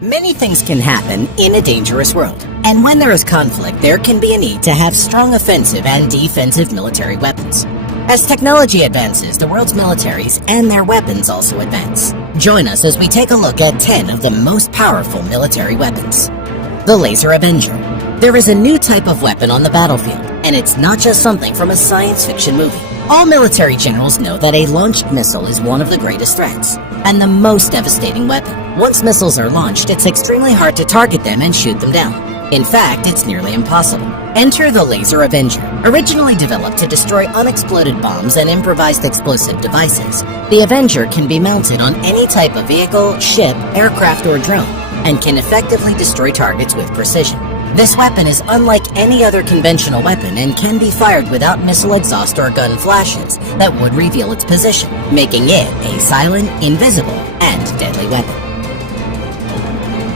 Many things can happen in a dangerous world, and when there is conflict, there can be a need to have strong offensive and defensive military weapons. As technology advances, the world's militaries and their weapons also advance. Join us as we take a look at 10 of the most powerful military weapons. The Laser Avenger. There is a new type of weapon on the battlefield, and it's not just something from a science fiction movie. All military generals know that a launched missile is one of the greatest threats, and the most devastating weapon. Once missiles are launched, it's extremely hard to target them and shoot them down. In fact, it's nearly impossible. Enter the Laser Avenger. Originally developed to destroy unexploded bombs and improvised explosive devices, the Avenger can be mounted on any type of vehicle, ship, aircraft, or drone, and can effectively destroy targets with precision. This weapon is unlike any other conventional weapon and can be fired without missile exhaust or gun flashes that would reveal its position, making it a silent, invisible, and deadly weapon.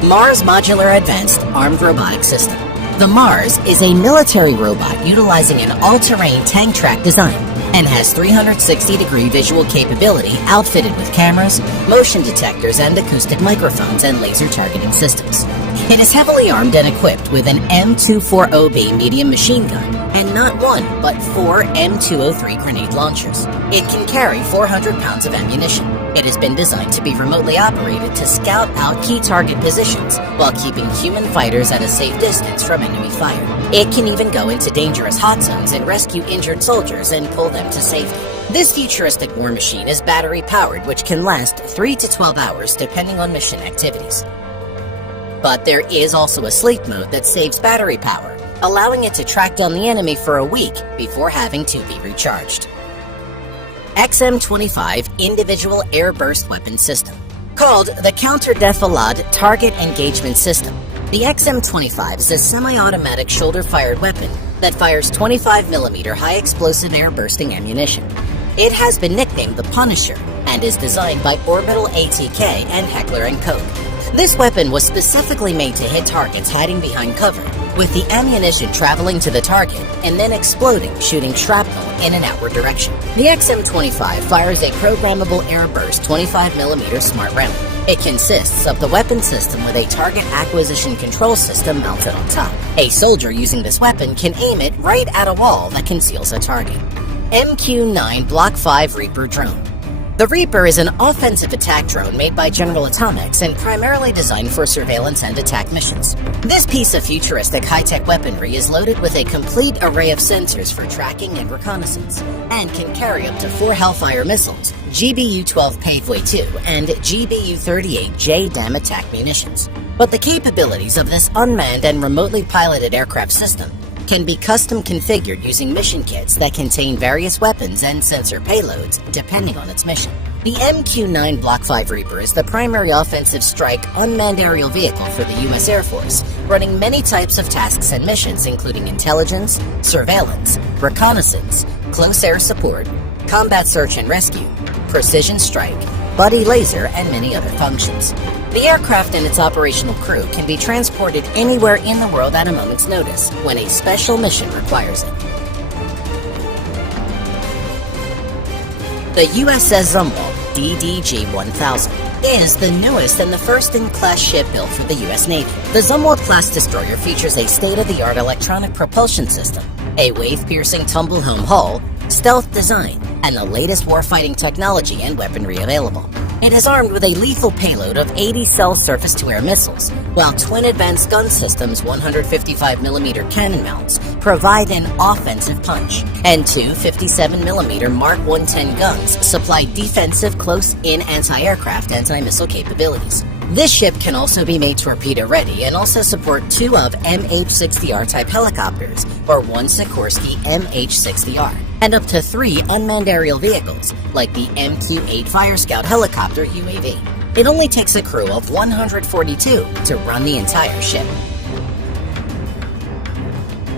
Mars Modular Advanced Armed Robotic System. The Mars is a military robot utilizing an all-terrain tank track design and has 360-degree visual capability outfitted with cameras, motion detectors, and acoustic microphones and laser targeting systems. It is heavily armed and equipped with an M240B medium machine gun and not one, but 4 M203 grenade launchers. It can carry 400 pounds of ammunition. It has been designed to be remotely operated to scout out key target positions while keeping human fighters at a safe distance from enemy fire. It can even go into dangerous hot zones and rescue injured soldiers and pull them to safety. This futuristic war machine is battery-powered, which can last 3 to 12 hours depending on mission activities. But there is also a sleep mode that saves battery power, allowing it to track down the enemy for a week before having to be recharged. XM-25 Individual Air Burst Weapon System. Called the Counter-Defilade Target Engagement System, the XM-25 is a semi-automatic shoulder-fired weapon that fires 25mm high-explosive air-bursting ammunition. It has been nicknamed the Punisher and is designed by Orbital ATK and Heckler & Koch. This weapon was specifically made to hit targets hiding behind cover, with the ammunition traveling to the target and then exploding, shooting shrapnel in an outward direction. The XM-25 fires a programmable air burst 25mm smart round. It consists of the weapon system with a target acquisition control system mounted on top. A soldier using this weapon can aim it right at a wall that conceals a target. MQ-9 Block 5 Reaper Drone. The Reaper is an offensive attack drone made by General Atomics and primarily designed for surveillance and attack missions. This piece of futuristic high-tech weaponry is loaded with a complete array of sensors for tracking and reconnaissance, and can carry up to 4 Hellfire missiles, GBU-12 Paveway 2, and GBU-38 JDAM attack munitions. But the capabilities of this unmanned and remotely piloted aircraft system can be custom configured using mission kits that contain various weapons and sensor payloads depending on its mission. The MQ-9 Block 5 Reaper is the primary offensive strike unmanned aerial vehicle for the U.S. Air Force, running many types of tasks and missions including intelligence, surveillance, reconnaissance, close air support, combat search and rescue, precision strike, buddy laser, and many other functions. The aircraft and its operational crew can be transported anywhere in the world at a moment's notice when a special mission requires it. The USS Zumwalt DDG-1000 is the newest and the first-in-class ship built for the U.S. Navy. The Zumwalt-class destroyer features a state-of-the-art electronic propulsion system, a wave-piercing tumble-home hull, stealth design, and the latest warfighting technology and weaponry available. It is armed with a lethal payload of 80 cell surface-to-air missiles, while twin advanced gun systems 155mm cannon mounts provide an offensive punch, and two 57mm Mark 110 guns supply defensive close-in anti-aircraft anti-missile capabilities. This ship can also be made torpedo-ready and also support 2 of MH-60R type helicopters, or 1 Sikorsky MH-60R, and up to 3 unmanned aerial vehicles, like the MQ-8 Fire Scout helicopter UAV. It only takes a crew of 142 to run the entire ship.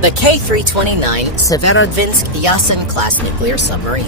The K-329 Severodvinsk Yasen-class nuclear submarine.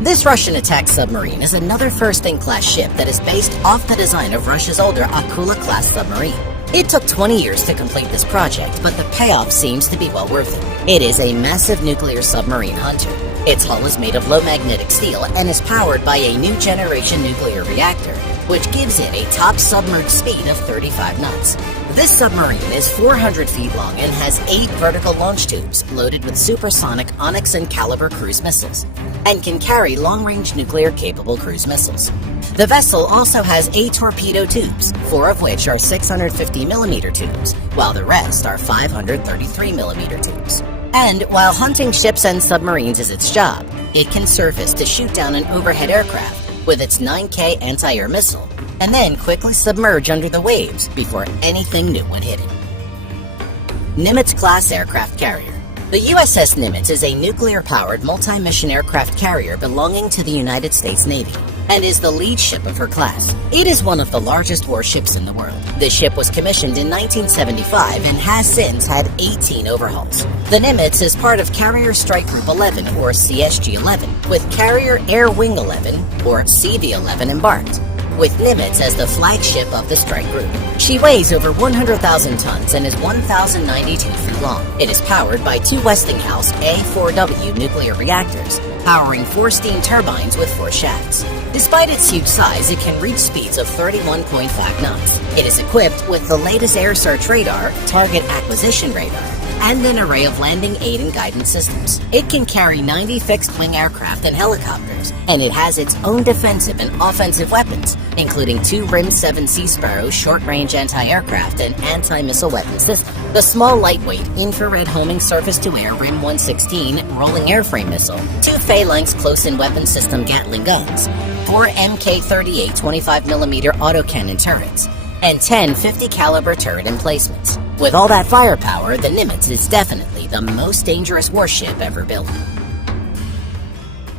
This Russian attack submarine is another first-in-class ship that is based off the design of Russia's older Akula-class submarine. It took 20 years to complete this project, but the payoff seems to be well worth it. It is a massive nuclear submarine hunter. Its hull is made of low magnetic steel and is powered by a new generation nuclear reactor, which gives it a top submerged speed of 35 knots. This submarine is 400 feet long and has 8 vertical launch tubes loaded with supersonic Onyx and Caliber cruise missiles, and can carry long-range nuclear-capable cruise missiles. The vessel also has 8 torpedo tubes, 4 of which are 650mm tubes, while the rest are 533mm tubes. And while hunting ships and submarines is its job, it can surface to shoot down an overhead aircraft with its 9K anti-air missile, and then quickly submerge under the waves before anything new would hit it. Nimitz-class aircraft carrier. The USS Nimitz is a nuclear-powered multi-mission aircraft carrier belonging to the United States Navy, and is the lead ship of her class. It is one of the largest warships in the world. The ship was commissioned in 1975 and has since had 18 overhauls. The Nimitz is part of Carrier Strike Group 11, or CSG-11, with Carrier Air Wing 11, or CV-11 embarked, with Nimitz as the flagship of the strike group. She weighs over 100,000 tons and is 1,092 feet long. It is powered by 2 Westinghouse A4W nuclear reactors, powering 4 steam turbines with 4 shafts. Despite its huge size, it can reach speeds of 31.5 knots. It is equipped with the latest air search radar, target acquisition radar, and an array of landing aid and guidance systems. It can carry 90 fixed-wing aircraft and helicopters, and it has its own defensive and offensive weapons, including 2 RIM-7 Sea Sparrow short-range anti-aircraft and anti-missile weapon systems, the small lightweight infrared homing surface-to-air RIM-116 rolling airframe missile, 2 Phalanx close-in weapon system Gatling guns, 4 Mk-38 25mm autocannon turrets, and 10 50 caliber turret emplacements. With all that firepower, the Nimitz is definitely the most dangerous warship ever built.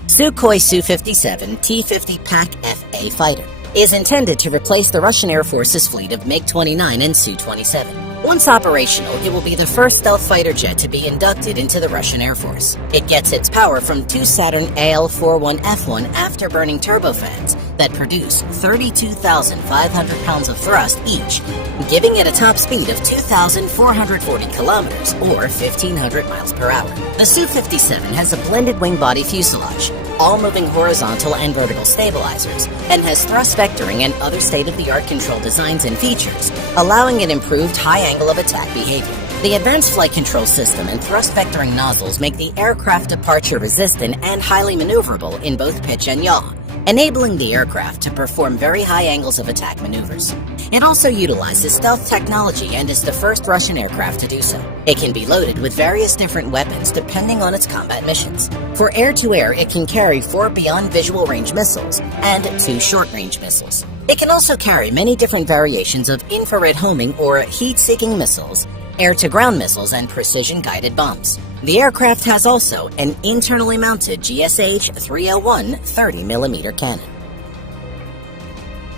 Sukhoi Su-57 T-50 PAK-FA fighter is intended to replace the Russian Air Force's fleet of MiG-29 and Su-27. Once operational, it will be the first stealth fighter jet to be inducted into the Russian Air Force. It gets its power from 2 Saturn AL-41F1 afterburning turbofans that produce 32,500 pounds of thrust each, giving it a top speed of 2,440 kilometers or 1,500 miles per hour. The Su-57 has a blended wing-body fuselage, all moving horizontal and vertical stabilizers, and has thrust vectoring and other state-of-the-art control designs and features, allowing an improved high angle of attack behavior. The advanced flight control system and thrust vectoring nozzles make the aircraft departure resistant and highly maneuverable in both pitch and yaw, enabling the aircraft to perform very high angles of attack maneuvers. It also utilizes stealth technology and is the first Russian aircraft to do so. It can be loaded with various different weapons depending on its combat missions. For air-to-air, it can carry 4 beyond visual range missiles and 2 short-range missiles. It can also carry many different variations of infrared homing or heat-seeking missiles, air-to-ground missiles, and precision-guided bombs. The aircraft has also an internally mounted GSH-301 30mm cannon.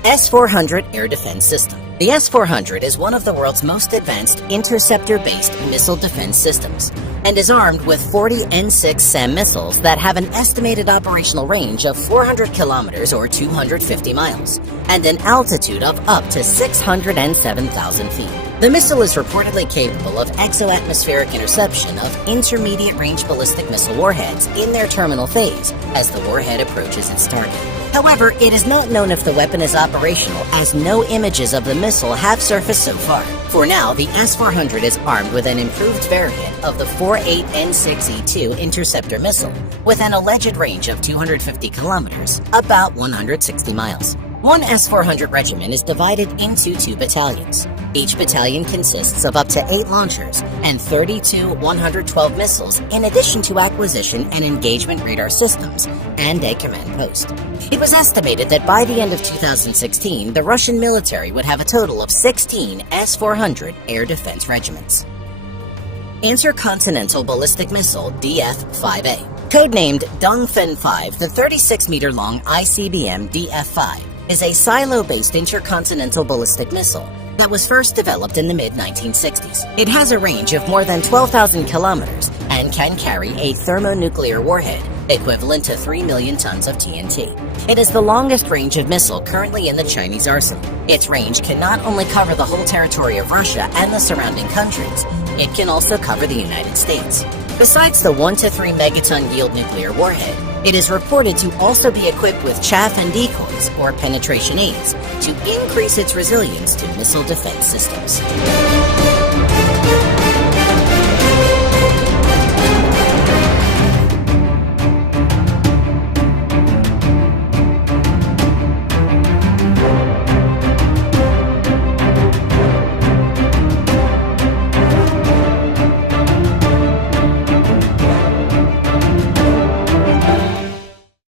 S-400 Air Defense System. The S-400 is one of the world's most advanced interceptor-based missile defense systems, and is armed with 40 N6 SAM missiles that have an estimated operational range of 400 kilometers or 250 miles, and an altitude of up to 607,000 feet. The missile is reportedly capable of exo-atmospheric interception of intermediate-range ballistic missile warheads in their terminal phase as the warhead approaches its target. However, it is not known if the weapon is operational, as no images of the missile have surfaced so far. For now, the S-400 is armed with an improved variant of the 48N6E2 interceptor missile, with an alleged range of 250 kilometers, about 160 miles. One S-400 regiment is divided into 2 battalions. Each battalion consists of up to 8 launchers and 32 112 missiles, in addition to acquisition and engagement radar systems, and a command post. It was estimated that by the end of 2016, the Russian military would have a total of 16 S-400 air defense regiments. Intercontinental ballistic missile DF-5A. Codenamed Dong Feng-5, the 36-meter-long ICBM DF-5 is a silo-based intercontinental ballistic missile that was first developed in the mid-1960s. It has a range of more than 12,000 kilometers and can carry a thermonuclear warhead equivalent to 3 million tons of TNT. It is the longest range of missile currently in the Chinese arsenal. Its range can not only cover the whole territory of Russia and the surrounding countries, it can also cover the United States. Besides the 1 to 3 megaton yield nuclear warhead, it is reported to also be equipped with chaff and decoys, or penetration aids, to increase its resilience to missile defense systems.